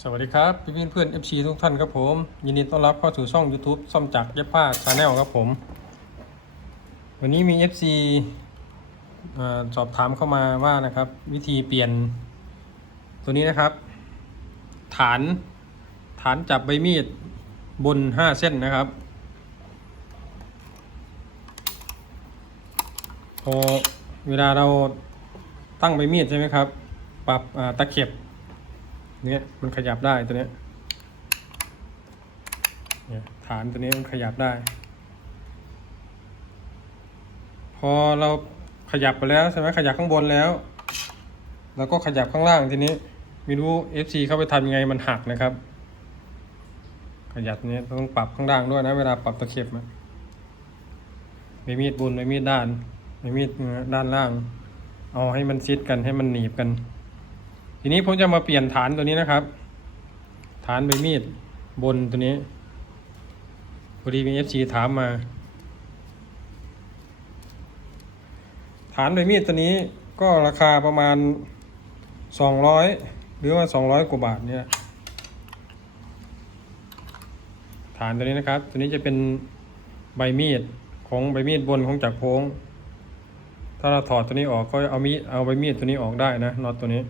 สวัสดีครับพี่เพื่อนๆ FC ทุกท่านครับผม ยินดีต้อนรับเข้าสู่ช่อง YouTube ซ่อมจักรเย็บผ้าชาแนลครับผม วันนี้มี FC เอ่อสอบถามเข้ามาว่านะครับ วิธีเปลี่ยนตัวนี้นะครับ ฐานฐานจับใบมีดบน 5 เส้นนะครับ พอเวลาเราตั้งใบมีดใช่ไหมครับ ปรับตะเข็บ เนี่ยมันขยับได้ตัวเนี้ยเนี่ยฐานตัวนี้มันขยับได้ พอเราขยับไปแล้วใช่ไหมขยับข้างบนแล้วเราก็ขยับข้างล่างทีนี้ไม่รู้ FC เข้าไปทำยังไงมันหักนะครับ ขยับเนี้ยต้องปรับข้างล่างด้วยนะเวลาปรับตะเข็บอะไม่มีดบนไม่มีดด้านไม่มีดด้านล่าง เอาให้มันซิดกันให้มันหนีบกัน ทีนี้ผมจะมาเปลี่ยนฐานตัวนี้นะครับ ฐานใบมีดบนตัวนี้พอดีมีเอฟซีถามมา ฐานใบมีดตัวนี้ก็ราคาประมาณสองร้อยหรือว่าสองร้อยกว่าบาทเนี่ยฐานตัวนี้นะครับ ตัวนี้จะเป็นใบมีดของใบมีดบนของจักรโพงถ้าเราถอดตัวนี้ออกก็เอามีดเอาใบมีดตัวนี้ออกได้นะน็อตตัวนี้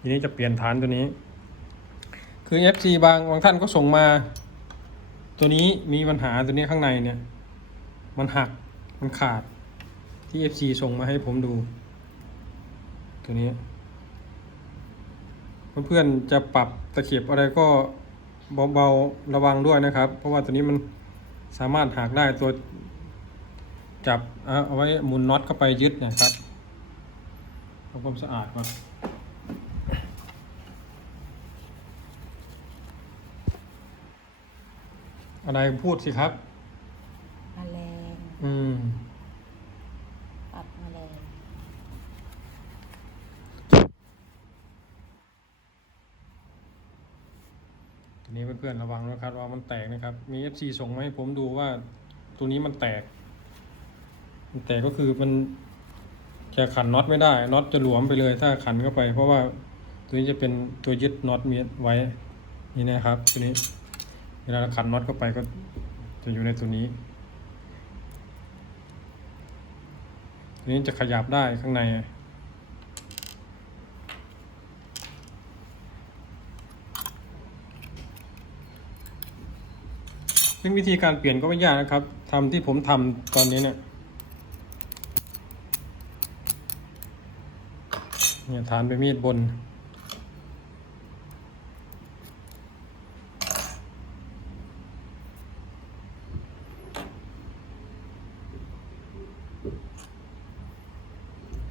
ทีนี้จะเปลี่ยนฐานตัวนี้ คือ FC บางบางท่านก็ส่งมา ตัวนี้มีปัญหาตัวนี้ข้างในเนี่ย มันหักมันขาดที่ FC ส่งมาให้ผมดู ตัวนี้ เพื่อนๆจะปรับตะเข็บอะไรก็เบาๆระวังด้วยนะครับ เพราะว่าตัวนี้มันสามารถหักได้ตัวจับเอาไว้หมุนน็อตเข้าไปยึดนะครับทำความสะอาดก่อน อะไรพูดสิครับ แมลงอืม ปรับแมลงทีนี้เพื่อนๆระวังนะครับ ว่ามันแตกนะครับ มี FC ส่งมาให้ผมดูว่า ตัวนี้มันแตก มันแตกก็คือมันจะขันน็อตไม่ได้น็อตจะหลวมไปเลย ถ้าขันเข้าไป เพราะว่าตัวนี้จะเป็นตัวยึดน็อตมีไว้ นี่นะครับ ตัวนี้ เวลาเราขันน็อตเข้าไปก็จะอยู่ในตัวนี้ตัวนี้จะขยับได้ข้างใน ซึ่งวิธีการเปลี่ยนก็ไม่ยากนะครับทำที่ผมทำตอนนี้เนี่ยเนี่ยฐานไปมีดบน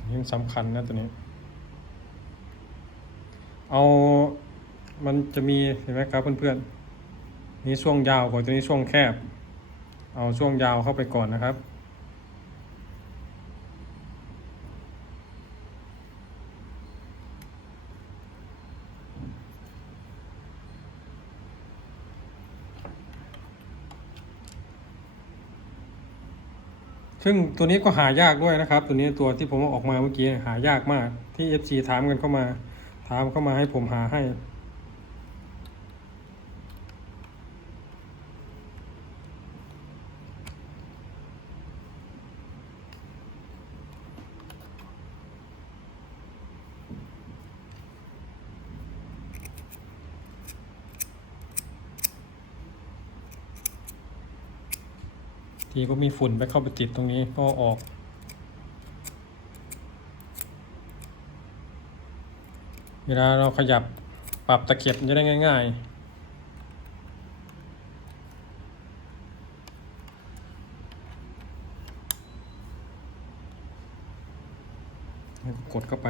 นี่ สำคัญนะตัวนี้ เอามันจะมีเห็นไหมครับเพื่อนๆนี่ช่วงยาวกว่าตัวนี้ช่วงแคบ เอาช่วงยาวเข้าไปก่อนนะครับ ซึ่งตัวนี้ก็หายากด้วยนะครับ ตัวนี้ตัวที่ผมออกมาเมื่อกี้หายากมากที่ FC ถามกันเข้ามา ถามเข้ามาให้ผมหาให้ ทีก็มีฝุ่นไปเข้าไปติดตรงนี้ก็ออก เวลาเราขยับปรับตะเข็บจะได้ง่าย ๆกดเข้าไป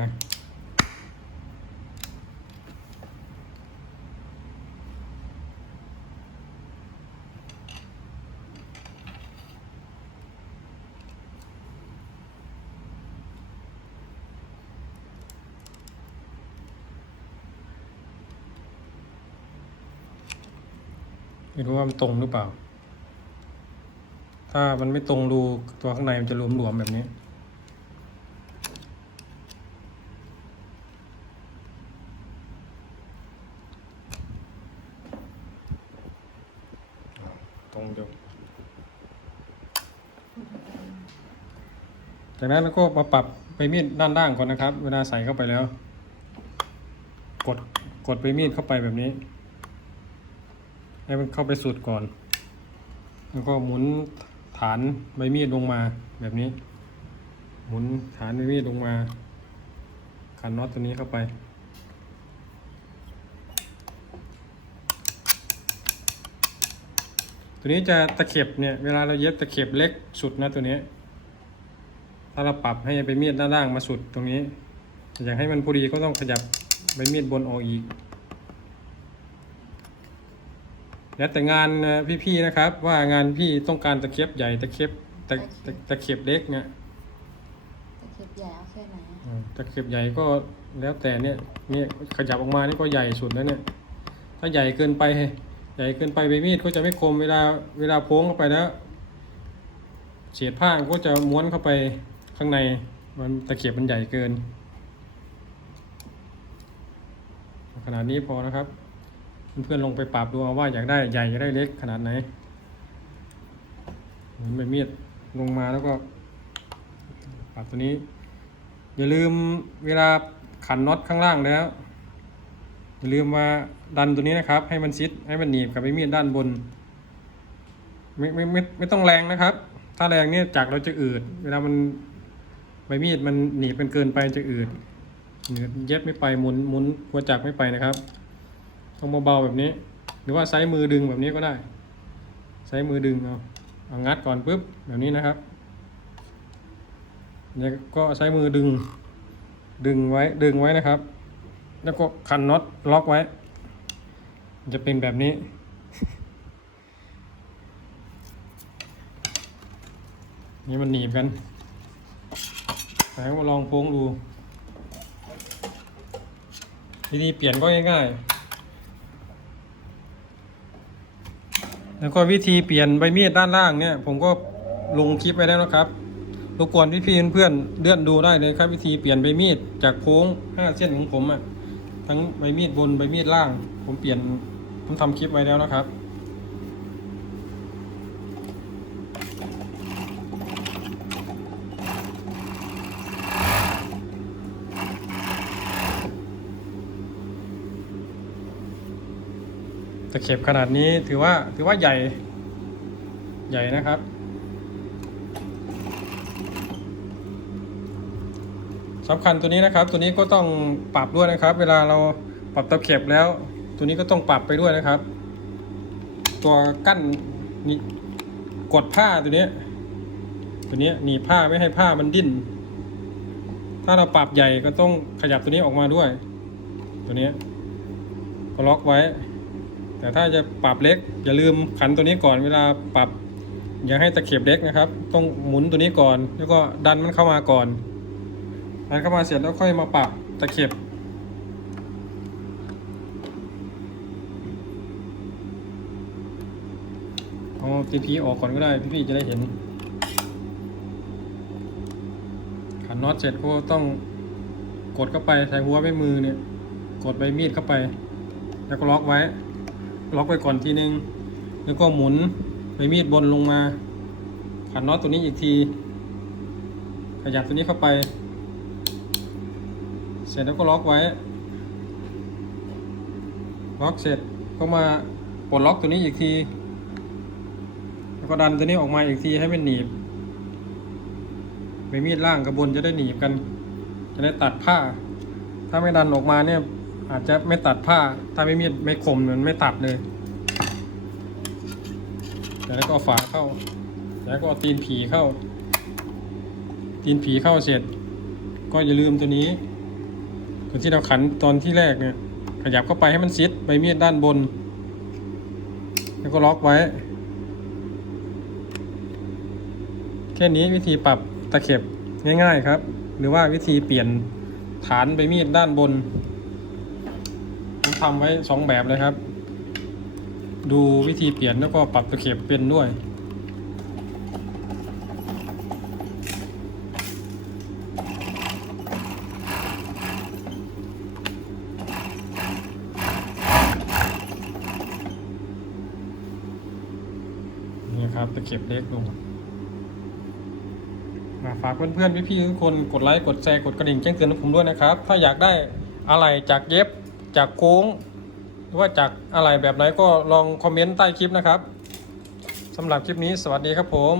ไม่รู้ว่ามันตรงหรือเปล่า ถ้ามันไม่ตรงรูตัวข้างในมันจะหลวมๆแบบนี้ ตรงเดีจากนั้นก็มาปรับไปมีดด้านล่างก่อนนะครับ เวลาใส่เข้าไปแล้ว กดกดไปมีดเข้าไปแบบนี้ ให้มันเข้าไปสุดก่อน แล้วก็หมุนฐานใบมีดลงมาแบบนี้ หมุนฐานใบมีดลงมาขันน็อตตัวนี้เข้าไป ตัวนี้จะตะเข็บเนี่ยเวลาเราเย็บตะเข็บเล็กสุดนะตัวนี้ ถ้าเราปรับให้ใบมีดด้านล่างมาสุดตรงนี้ อยากให้มันพอดีก็ต้องขยับใบมีดบนออกอีก แล้วแต่งานพี่ๆนะครับ ว่างานพี่ต้องการตะเข็บใหญ่ตะเข็บตะตะตะเข็บเล็กเนี่ยตะเข็บใหญ่เอาแค่ไหนอ่าตะเข็บใหญ่ก็แล้วแต่เนี่ยเนี่ยขยับออกมานี่ก็ใหญ่สุดแล้วเนี่ย ถ้าใหญ่เกินไปใหญ่เกินไปใบมีดก็จะไม่คมเวลาเวลาโพ้งเข้าไปแล้วเศษผ้าก็จะม้วนเข้าไปข้างในมันตะเข็บมันใหญ่เกิน ขนาดนี้พอนะครับ เพื่อนๆลงไปปรับดูเอาว่าอยากได้ใหญ่อยากได้เล็กขนาดไหนหมุนใบมีดลงมาแล้วก็ปรับตัวนี้ อย่าลืมเวลาขันน็อตข้างล่างแล้ว อย่าลืมว่าดันตัวนี้นะครับ ให้มันซิดให้มันหนีบกับใบมีดด้านบนไม่ไม่ไม่ไม่ต้องแรงนะครับ ถ้าแรงเนี่ยจักรเราจะอืด เวลามันใบมีดมันหนีบมันเกินไปจะอืดหรือเย็บไม่ไปหมุนหมุนหัวจักรไม่ไปนะครับ ต้องเบาๆแบบนี้ หรือว่าใช้มือดึงแบบนี้ก็ได้ ใช้มือดึงเอาเอางัดก่อนปุ๊บแบบนี้นะครับเนี่ยก็ใช้มือดึง ดึงไว้ดึงไว้นะครับ แล้วก็คันน็อตล็อกไว้ จะเป็นแบบนี้นี่มันหนีบกันแต่ให้มาลองโพ้งดูวิธีเปลี่ยนก็ง่ายๆ แล้วก็วิธีเปลี่ยนใบมีดด้านล่างเนี่ย ผมก็ลงคลิปไว้แล้วนะครับรบกวนพี่ๆเพื่อนๆเลื่อนดูได้เลยครับ วิธีเปลี่ยนใบมีดจากโค้งห้าเส้นของผมอะทั้งใบมีดบนใบมีดล่าง ผมเปลี่ยนผมทำคลิปไว้แล้วนะครับ ตะเข็บขนาดนี้ถือว่าถือว่าใหญ่ใหญ่นะครับสำคัญตัวนี้นะครับ ตัวนี้ก็ต้องปรับด้วยนะครับ เวลาเราปรับตะเข็บแล้ว ตัวนี้ก็ต้องปรับไปด้วยนะครับ ตัวกั้นนี่กดผ้าตัวนี้ ตัวนี้หนีผ้าไม่ให้ผ้ามันดิ้นถ้าเราปรับใหญ่ก็ต้องขยับตัวนี้ออกมาด้วย ตัวนี้ก็ล็อกไว้ แต่ถ้าจะปรับเล็ก อย่าลืมขันตัวนี้ก่อนเวลาปรับ อย่าให้ตะเข็บเล็กนะครับ ต้องหมุนตัวนี้ก่อน แล้วก็ดันมันเข้ามาก่อนดันเข้ามาเสร็จแล้วค่อยมาปรับตะเข็บเอาตีพีออกก่อนก็ได้พี่ๆจะได้เห็น ขันน็อตเสร็จก็ต้องกดเข้าไปใส่หัวใบมือเนี่ย กดใบมีดเข้าไป แล้วก็ล็อกไว้ ล็อกไว้ก่อนทีนึง แล้วก็หมุนใบมีดบนลงมา ขันน็อตตัวนี้อีกที ขยับตัวนี้เข้าไป เสร็จแล้วก็ล็อกไว้ ล็อกเสร็จก็มาปลดล็อกตัวนี้อีกที แล้วก็ดันตัวนี้ออกมาอีกทีให้มันหนีบใบมีดล่างกับบนจะได้หนีบกัน จะได้ตัดผ้า ถ้าไม่ดันออกมาเนี่ย อาจจะไม่ตัดผ้า ถ้าไม่มีดไม่คมมันไม่ตัดเลยแล้วก็เอาฝาเข้า แล้วก็เอาตีนผีเข้า ตีนผีเข้าเสร็จ ก็อย่าลืมตัวนี้ตัวที่เราขันตอนที่แรกเนี่ย ขยับเข้าไปให้มันซิดใบมีดด้านบน แล้วก็ล็อกไว้ แค่นี้วิธีปรับตะเข็บง่าย ๆครับ หรือว่าวิธีเปลี่ยนฐานใบมีดด้านบน ทำไว้สองแบบเลยครับ ดูวิธีเปลี่ยนแล้วก็ปรับตะเข็บเป็นด้วย นี่ครับตะเข็บเล็กลงมาฝากเพื่อนๆพี่ๆทุกคนกดไลค์กดแชร์กดกระดิ่งแจ้งเตือนให้ผมด้วยนะครับ ถ้าอยากได้อะไรจากเย็บ จากโค้ง หรือว่าจากอะไรแบบไหนก็ลองคอมเมนต์ใต้คลิปนะครับสำหรับคลิปนี้สวัสดีครับผม